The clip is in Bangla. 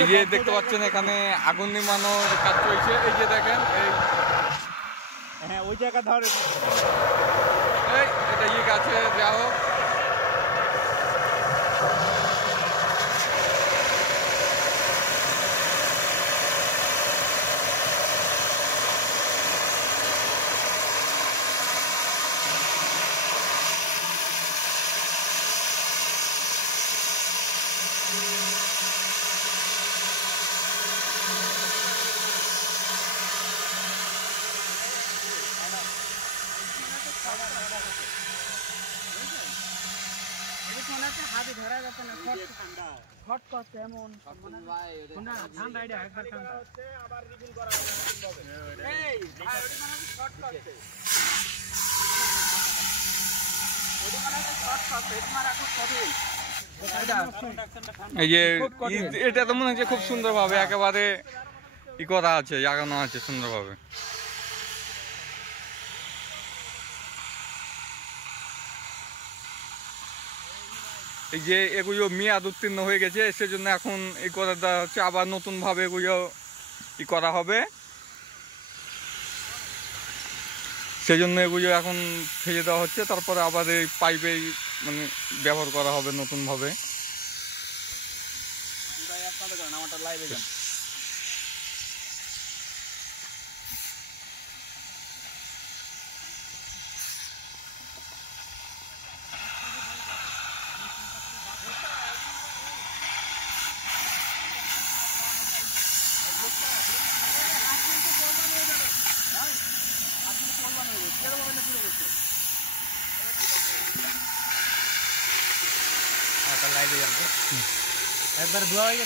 এই যে দেখতে পাচ্ছেন এখানে আগুন নির্মাণের কাজ চলছে। এই যে দেখেন এই হ্যাঁ ওই জায়গা ধরে এটা ইয়ে আছে যা হোক। হাতে ধরা যাচ্ছে না, শর্ট করছে এমন ঠান্ডা এটা একবার ঠান্ডা আবার রিফিল করা হবে এই ভাই ওটা মানে শর্ট করছে ওটা মানে শর্ট করছে এটা মানে এখন কবে এই যে এটা তো মনে হচ্ছে খুব সুন্দরভাবে একেবারে ই করা আছে, লাগানো আছে সুন্দরভাবে। এই যে এগুলো মেয়াদ উত্তীর্ণ হয়ে গেছে, সেজন্য এখন এই কথাটা হচ্ছে আবার নতুনভাবে এগুলো ই করা হবে। সেজন্য এগুলো এখন ফেলে দেওয়া হচ্ছে, তারপরে আবার এই পাইপে মানে ব্যবহার করা হবে নতুনভাবে। একবার ধোয়া হয়ে